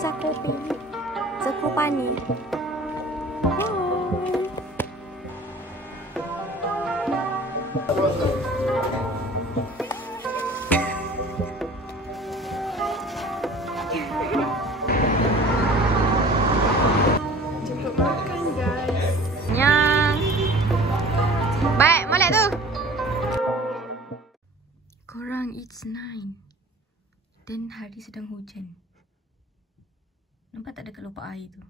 Zakopani. Zakopani. Jemput makan guys. Nyang. Baik, molek tu. Korang, it's 9. Dan hari sedang hujan. Nampak tak dekat lopak air tu?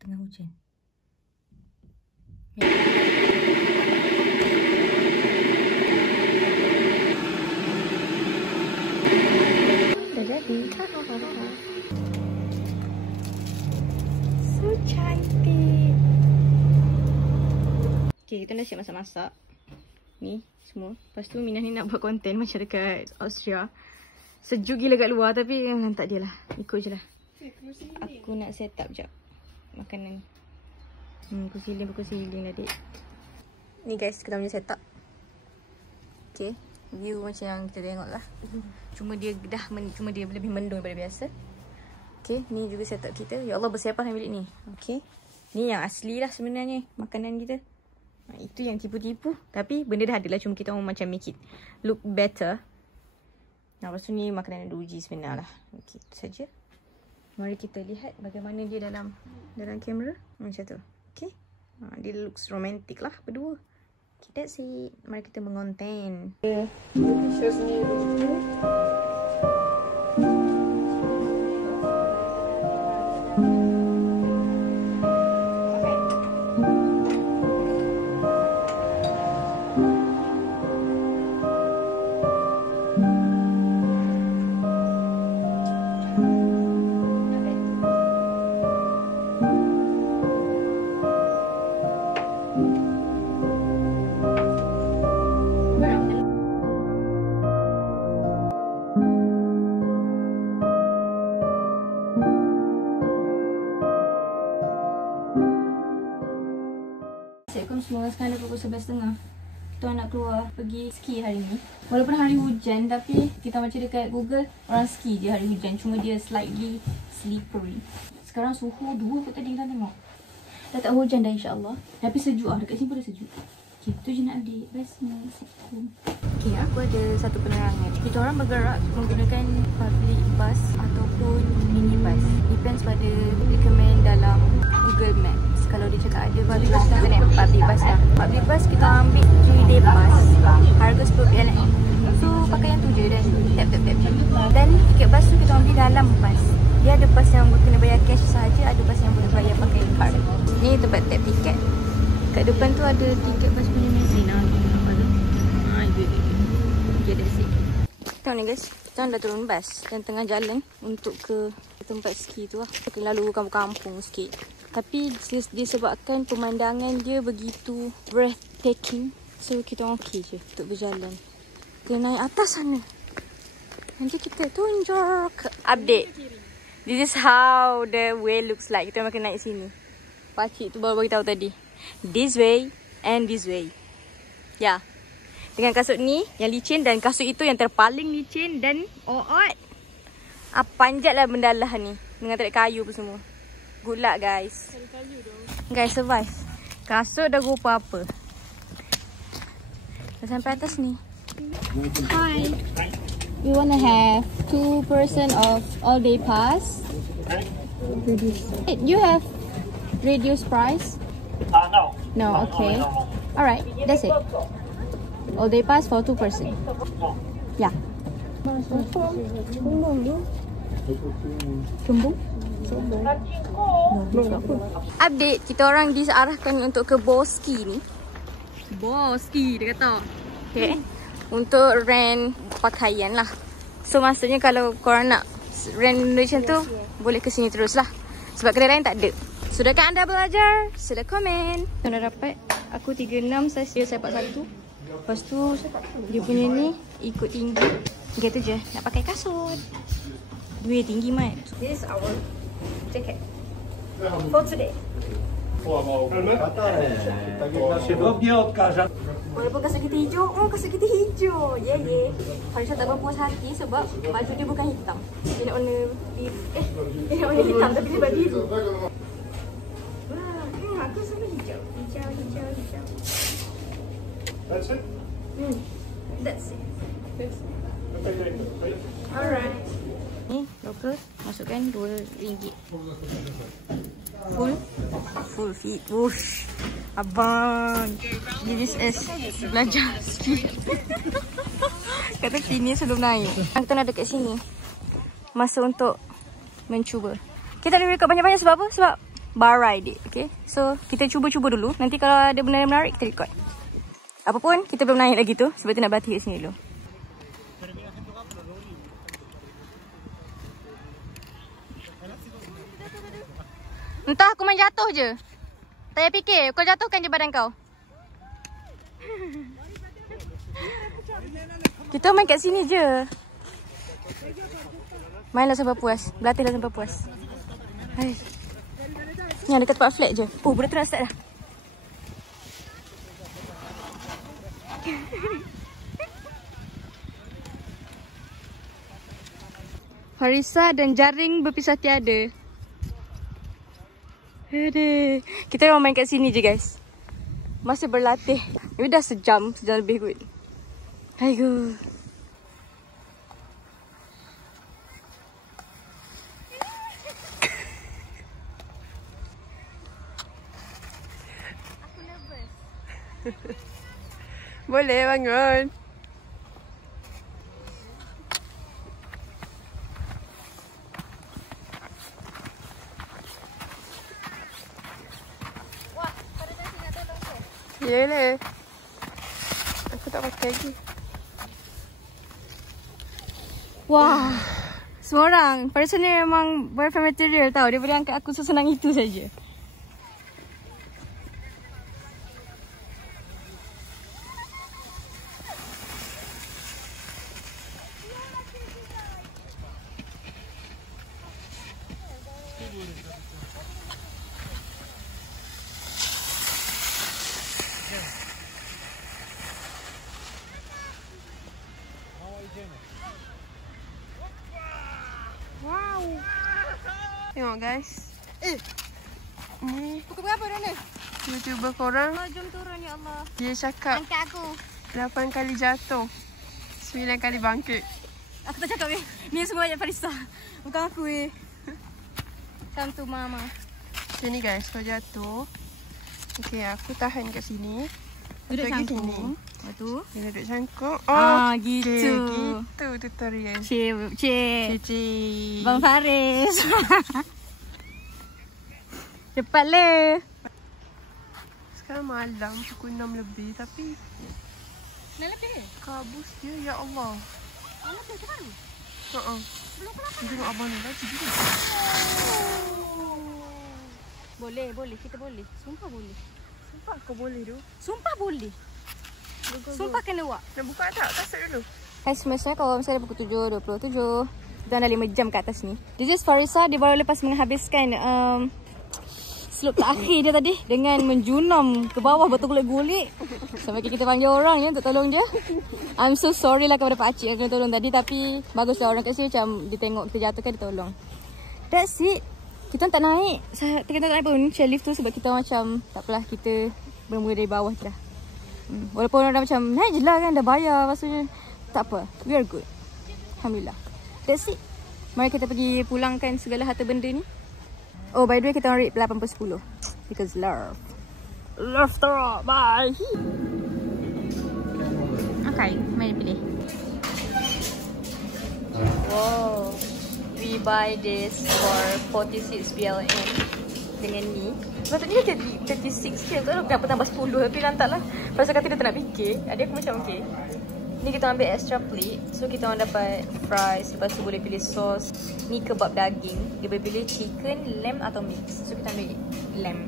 Tengah hujan. Dah jadi. So cantik. Okay, kita dah siap masak-masak. Ni semua. Lepas tu Minah ni nak buat konten macam dekat Austria. Sejuk gila kat luar tapi tak dia lah. Ikut je lah. Aku nak set up jap makanan. Kursi healing lah dik. Ni guys, kita punya set up. Okay, view macam yang kita tengok lah. Cuma dia lebih mendung daripada biasa. Okay, ni juga set up kita. Ya Allah, bersiaplah bilik ni. Okay, ni yang asli lah sebenarnya makanan kita. Itu yang tipu-tipu. Tapi benda dah ada lah. Cuma kita orang macam make it look better. Lepas tu ni makanan ada uji sebenar lah. Okay, itu saja. Mari kita lihat bagaimana dia dalam kamera. Macam tu. Okay. Dia looks romantic lah berdua. Okay, that's it. Mari kita mengonten. Share sendiri. Semua sekarang dah pukul 11.30. Kita nak keluar pergi ski hari ni. Walaupun hari hujan tapi kita macam dekat Google orang ski je hari hujan. Cuma dia slightly slippery. Sekarang suhu 2 kot tadi kita tengok. Dah tak hujan dah insyaAllah. Tapi sejuk lah. Dekat sini pun dah sejuk. Okay, tu je nak update. Best Assalamualaikum. Okay, aku ada satu penerangan. Kita orang bergerak menggunakan public bus ataupun minibus. Depends pada recommend dalam Google Maps. Kalau dia cakap ada public bus, kita naik public bus lah. Public bus kita ambil 3-day pass. Harga RM10. So pakai yang tu je dan tap. Dan tiket bus tu kita ambil dalam bus. Dia ada bus yang kena bayar cash sahaja, ada bus yang boleh bayar pakai card. Ni tempat tap tiket. Kat depan tu ada tiket bus punya mesin lah. Nampak tu? Okay, that's it. Tengok ni guys, kita dah turun bus dan tengah jalan untuk ke tempat ski tu lah. Kita lalu kampung-kampung sikit. Tapi disebabkan pemandangan dia begitu breathtaking, so kita okey je untuk berjalan. Kita naik atas sana. Nanti kita tunjuk update. This is how the way looks like. Kita makan naik sini. Pakcik tu baru bagi tahu tadi. This way and this way. Ya. Dengan kasut ni yang licin dan kasut itu yang terpaling licin dan panjatlah benda lah ni dengan tarik kayu apa semua. Good luck guys. Guys, survive. Kasut dah rupa apa. Dah sampai atas ni. Hi. We wanna have 2 person of all day pass. You have reduced price? No. No, okay. Alright, that's it. All day pass for 2 person. Yeah. Kembung? Update, kita orang diarahkan untuk ke Boski ni. Boski dia kata. Okay. Untuk rent pakaian lah. So maksudnya kalau korang nak rent macam tu, boleh ke sini terus lah. Sebab kedai lain tak ada. Sudahkah anda belajar? Sila komen. Anda dapat aku 36 saiz dia, saya 41. Lepas tu dia punya ni ikut tinggi. Gitu je, nak pakai kasut. Duit tinggi mat. This is our jacket for today. Chyba mnie odkaża. Walaupun kasut kita hijau, kasut kita hijau. Yeah. Farisha tak berpuas hati sebab baju dia bukan hitam. Dia nak warna biru. Dia nak warna hitam tapi dia buat biru. Wah, aku suka hijau. Hijau. That's it? That's it. Okay. Alright. Ni local, masukkan RM2. Full fit. Wush. Abang. This is belajar ski. Kata sini sebelum naik. Kita nak dekat sini. Masa untuk mencuba. Kita ada record banyak-banyak sebab apa? Sebab bar ride. Okay. So kita cuba-cuba dulu. Nanti kalau ada benda yang menarik kita record. Apapun kita belum naik lagi tu. Sebab tu nak berhati kat sini dulu. Entah aku main jatuh je. Tak payah fikir, kau jatuhkan je badan kau. Kita main kat sini je. Mainlah sampai puas. Berlatihlah sampai puas. Hai. Ni dekat tempat flat je. Oh, budak tu dah start dah. Farisha dan jaring berpisah tiada. Aduh. Kita orang main kat sini je guys. Masih berlatih. Tapi dah sejam lebih kot. Aigoo. Aku nervous. Boleh bangun. Yelah. Aku tak pakai lagi. Wah. Semua orang. Farisha ni memang boyfriend material tau. Dia boleh angkat aku sesenang itu saja. Wow. Tengok guys. Ni Pukul berapa dah ni? YouTuber korang. Oh, jom turun ya Allah. Dia cakap Angkat aku. 8 kali jatuh, 9 kali bangkit. Aku tak cakap weh. Ni semua ayat Farisha. Bukan aku weh. Come to mama. Okay ni guys, kalau jatuh. Okay, aku tahan kat sini. Duduk Lagi cangkung. sini. Lepas tu. Dia duduk cangkung. Gitu. Okay, gitu tutorial. Cik. Cici. Bang Faris. Cepat le. Sekarang malam pukul 6 lebih tapi 6 lebih? kabus dia, ya Allah. Alah tu baru. Belum kenapa? Tengok abang ni lagi dia. Boleh. Kita boleh. Sumpah boleh. Sumpah kau boleh tu. Sumpah boleh. Sumpah kena buat. Nak buka tak? Kasut dulu. Hai semuanya, kalau misalnya pukul 7.27. Kita dah 5 jam kat atas ni. This is Farisha. Dia baru lepas menghabiskan slope terakhir dia tadi. Dengan menjunam ke bawah bertolak-golek. Sampai kita panggil orang ya untuk tolong dia. I'm so sorry lah kepada pakcik yang kena tolong tadi. Tapi baguslah orang kat sini macam dia tengok kita jatuh kan dia tolong. That's it. Kita tak naik. Kita tak naik pun chairlift tu sebab kita macam tak apalah, kita bermula dari bawah je lah. Walaupun orang dah macam naik je lah kan, dah bayar. Maksudnya tak apa, we are good. Alhamdulillah. That's it. Mari kita pergi pulangkan segala harta benda ni. Oh by the way, kita orang rate 8/10 because love. Love teruk. Bye. Okay, mari pilih. Wow. We buy this for 46 PLN dengan ni. Sepatutnya dia 36 je. Tak tahu kenapa tambah 10 tapi lantaklah. Pasal kata dia tak nak fikir. Adik aku macam okey. Ni kita ambil extra plate. So kita orang dapat fries. Lepas tu boleh pilih sos. Ni kebab daging. Dia boleh pilih chicken, lamb atau mix. So kita ambil lamb.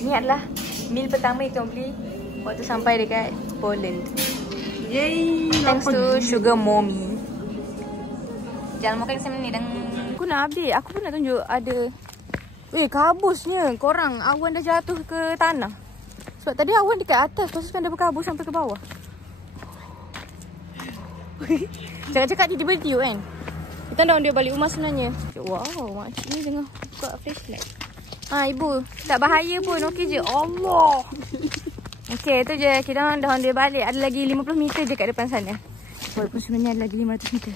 Ni adalah meal pertama yang kita beli waktu sampai dekat Poland. Yay. Thanks to Sugar Mommy. Jangan makan macam ni dan aku nak update. Aku pun nak tunjuk ada. Kabusnya korang. Awan dah jatuh ke tanah. Sebab tadi awan dekat atas, lepas tu kan dia berkabut sampai ke bawah. Cakap-cakap tiba-tiba tiup kan. Kita dah on dia balik rumah sebenarnya. Wow, makcik ni tengah buka flashlight. Ibu, tak bahaya pun, okey je. Allah. Okey, tu je. Kita dah on dia balik. Ada lagi 50 meter je kat depan sana. Walaupun sebenarnya ada lagi 500 meter.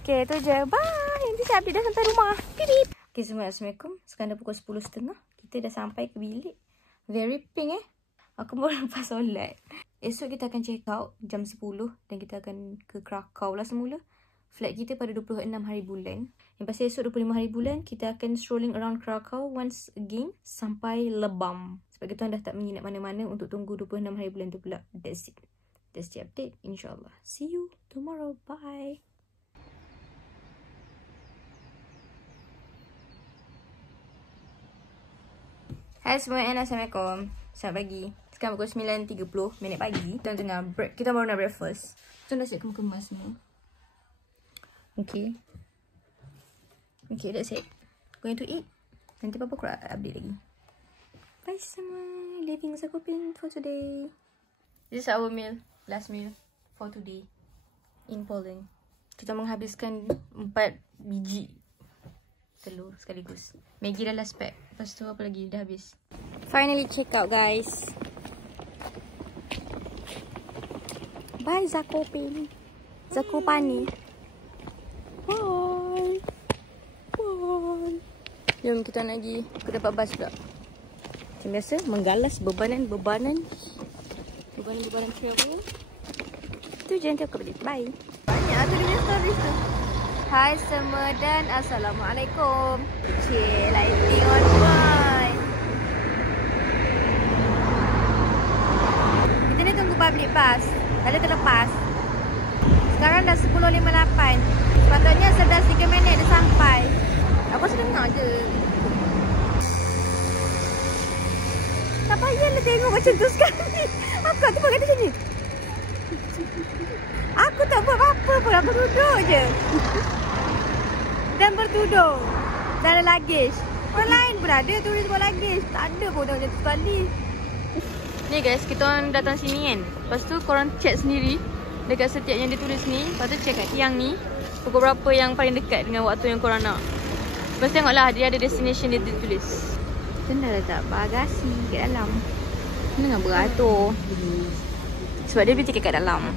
Okey, tu je. Bye. Nanti saya update dah sampai rumah. Pip. Okey, semua Assalamualaikum. Sekarang dah pukul 10.30. Kita dah sampai ke bilik. Very pink Aku baru lepas solat. Esok kita akan check out jam 10 dan kita akan ke Krakow lah semula. Flight kita pada 26 hari bulan. Yang pasti esok 25 hari bulan kita akan strolling around Krakow once again sampai Lebam. Sebab kita dah tak menginap mana-mana untuk tunggu 26 hari bulan tu pula. That's it. That's the update, insyaAllah. See you tomorrow. Bye. Hai semua, Assalamualaikum. Selamat pagi. Sekarang pukul 9.30 minit pagi. Kita tengah break. Kita baru nak breakfast. Kita dah siap kemas semua. Okay. Okay, that's it. Going to eat. Nanti Papa aku update lagi. Bye semua. Leaving Zakopin for today. This is our meal. Last meal for today. In Poland. Kita menghabiskan 4 biji telur sekaligus. Maggi dah last pack. Lepas tu apa lagi? Dah habis. Finally check out guys. Bye Zakopin. Zakopani. Bye. Bye. Jom kita nak pergi. Aku dapat bas pula. Macam biasa menggalas bebanan travel. Tu je nanti aku balik. Bye. Banyak tu dia stories tu. Hai semua dan Assalamualaikum. Cik, lighting on boy. Kita ni tunggu public bus. Ada terlepas. Sekarang dah 10.58. Sepatutnya 11.3 minit dia sampai. Aku sedengah je. Tak payahlah tengok macam tu sekali. Aku tu buat kata macam ni. Aku tak buat apa-apa pun. Aku duduk je. Dan bertudung. Dan ada luggage. Orang lain pun ada tulis buat luggage. Tak ada pun macam tu sekali. Ni guys, kita orang datang sini kan. Lepas tu korang check sendiri dekat setiap yang dia tulis ni. Lepas tu check kat tiang ni pukul berapa yang paling dekat dengan waktu yang korang nak. Lepas tu tengoklah dia ada destination dia tulis. Kita dah letak bagasi kat dalam. Jangan beratur. Sebab dia boleh tiket kat dalam.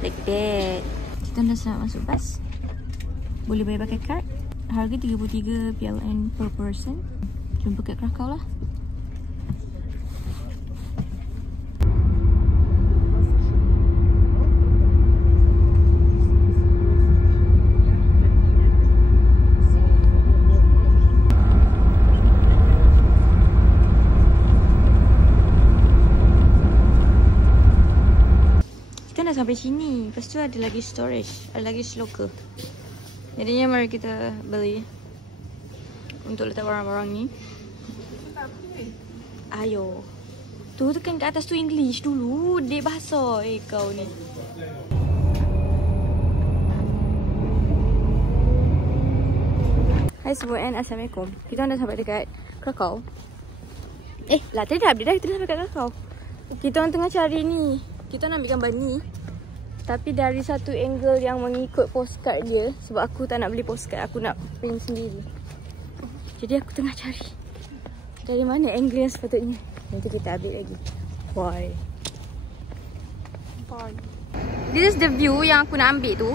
Like that. Kita dah nak masuk bas. Boleh bayar pakai kad. Harga 33 PLN per person. Jumpa kat Krakow lah. Kita dah sampai sini. Lepas tu ada lagi storage. Ada lagi sloker. Jadinya mari kita beli untuk letak barang-barang ni. Ayo. Tu tekan kat atas tu English dulu. Dek bahasa kau ni. Hai semua and Assalamualaikum. Kita dah sampai dekat Krakow. Lah tadi dah update dah. Kita dah sampai kat Krakow. Kita orang tengah cari ni. Kita nak ambil gambar ni. Tapi dari satu angle yang mengikut postcard dia. Sebab aku tak nak beli postcard. Aku nak print sendiri. Jadi aku tengah cari. Dari mana angle yang sepatutnya. Nanti kita update lagi. Bye. Bye. This is the view yang aku nak ambil tu.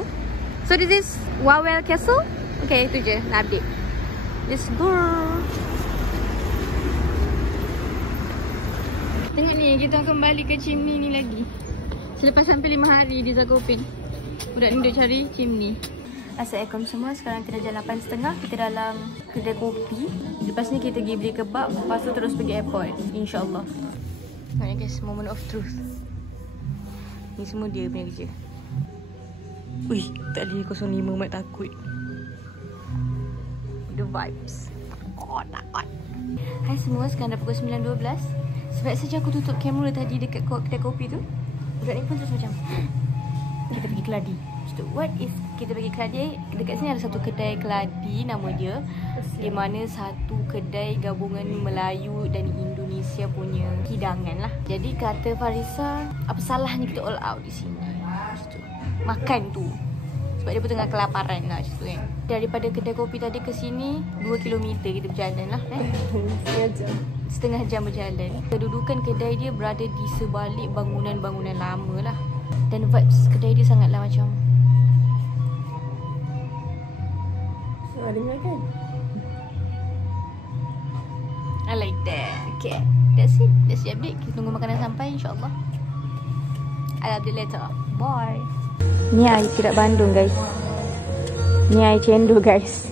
So this is Wawel Castle. Okay, itu je. Nak update. Let's go. Tengok ni. Kita kembali ke chimney ni lagi. Selepas sampai 5 hari di Zakopin. Budak ni duk cari chimney. Assalamualaikum semua. Sekarang kita jam 8.30. Kita dalam kedai kopi. Lepas ni kita pergi beli kebab. Lepas tu terus pergi airport. InsyaAllah. Mana guys, moment of truth. Ni semua dia punya kerja. Ui, tak boleh 05 mat takut. The vibes. Oh, takut. Hai semua, sekarang dah pukul 9.12. Sebab saja aku tutup kamera tadi dekat kedai kopi tu. Budak ni pun terus macam kita pergi keladi. What if kita pergi keladi. Dekat sini ada satu kedai keladi nama dia, di mana satu kedai gabungan Melayu dan Indonesia punya hidangan lah. Jadi kata Farisa, apa salahnya kita all out di sini? Makan tu. Sebab dia pun tengah kelaparan lah macam tu kan. Daripada kedai kopi tadi ke sini 2 km kita berjalan lah setengah jam berjalan. Kedudukan kedai dia berada di sebalik bangunan-bangunan lama lah. Dan vibes kedai dia sangatlah macam Dengar kan? I like that. Okay, that's it. That's the update. Kita tunggu makanan sampai insyaAllah. I'll update later. Bye. Ni air tidak Bandung guys. Ni air cendol guys.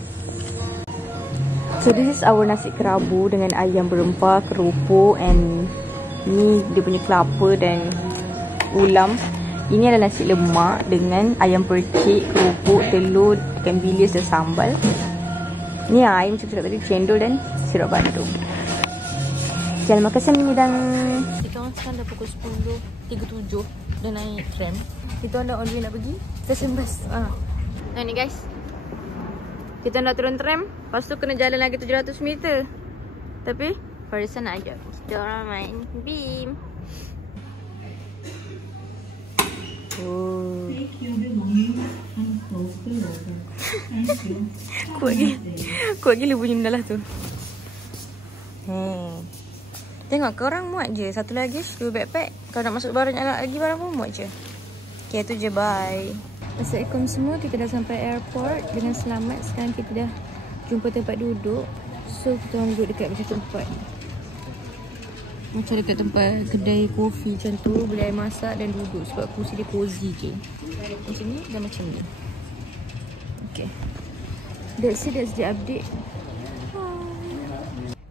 So this is our nasi kerabu dengan ayam berempah, kerupuk, and ni dia punya kelapa dan ulam. Ini adalah nasi lemak dengan ayam percik, kerupuk, telur, ikan bilis dan sambal. Ni air macam cakap tadi, cendol dan sirap Bandung. Jangan makan semidang. Kita orang sekarang dah pukul 10.37 dah naik tram. Kita orang dah on the way nak pergi stesen bas. Nah ni guys, kita nak turun tram, lepas tu kena jalan lagi 700 meter. Tapi Farisa nak ajak kita orang main beam. Oh. Kuat gila bunyi dalam tu. Tengok korang muat je. Satu lagi, 2 backpack. Kalau nak masuk barang lagi barang pun muat je. Okay, tu je, bye. Assalamualaikum semua, kita dah sampai airport dengan selamat. Sekarang kita dah jumpa tempat duduk. So kita orang duduk dekat macam tempat, macam dekat tempat kedai kopi macam tu. Boleh air masak dan duduk sebab kursi dia cozy je. Macam ni dan macam ni. Okay, that's it, that's the update.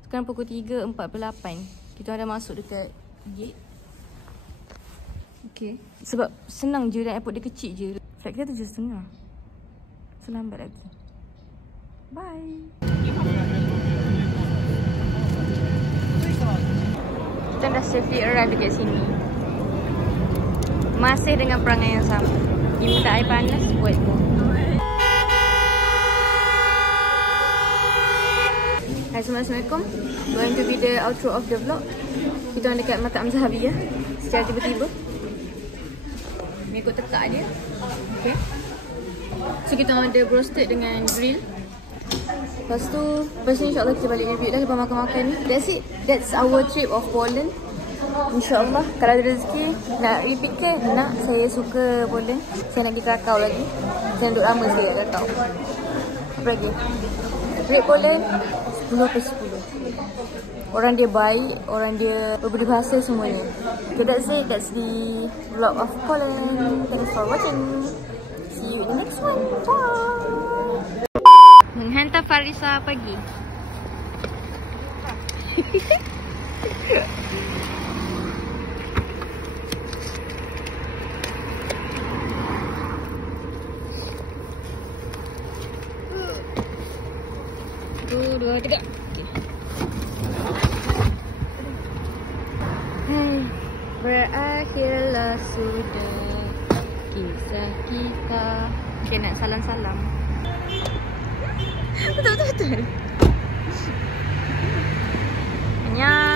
Sekarang pukul 3.48. Kita dah masuk dekat gate. Okay, sebab senang je dan airport dia kecil je. Flight kita 7.30. Selambat lagi. Bye. Kita dah safely arrive dekat sini. Masih dengan perangai yang sama. Dia minta air panas buat tu. Hai, Assalamualaikum. Going to be the outro of the vlog. Kita orang dekat Matam Zahabi ya. Secara tiba-tiba mengikut tekak dia. Okay. So kita orang ada roasted dengan grill. Lepas ni insyaAllah kita balik review dah lepas makan-makan ni. That's it. That's our trip of Poland. InsyaAllah kalau ada rezeki nak repeat ke, nak. Saya suka Poland. Saya nak pergi Krakow lagi. Saya duduk lama sikit kat Krakow. Apa lagi? Rate Poland 10/10. Orang dia baik, orang dia berbudi bahasa semuanya. Okay, that's it. That's the vlog of Poland. Thanks for watching. See you in the next one. Bye. Menghantar Farisa pagi. Satu, dua, tiga. Hai, berakhirlah sudah kisah kita. Okay, nak salam-salam. Betul. Annyeong.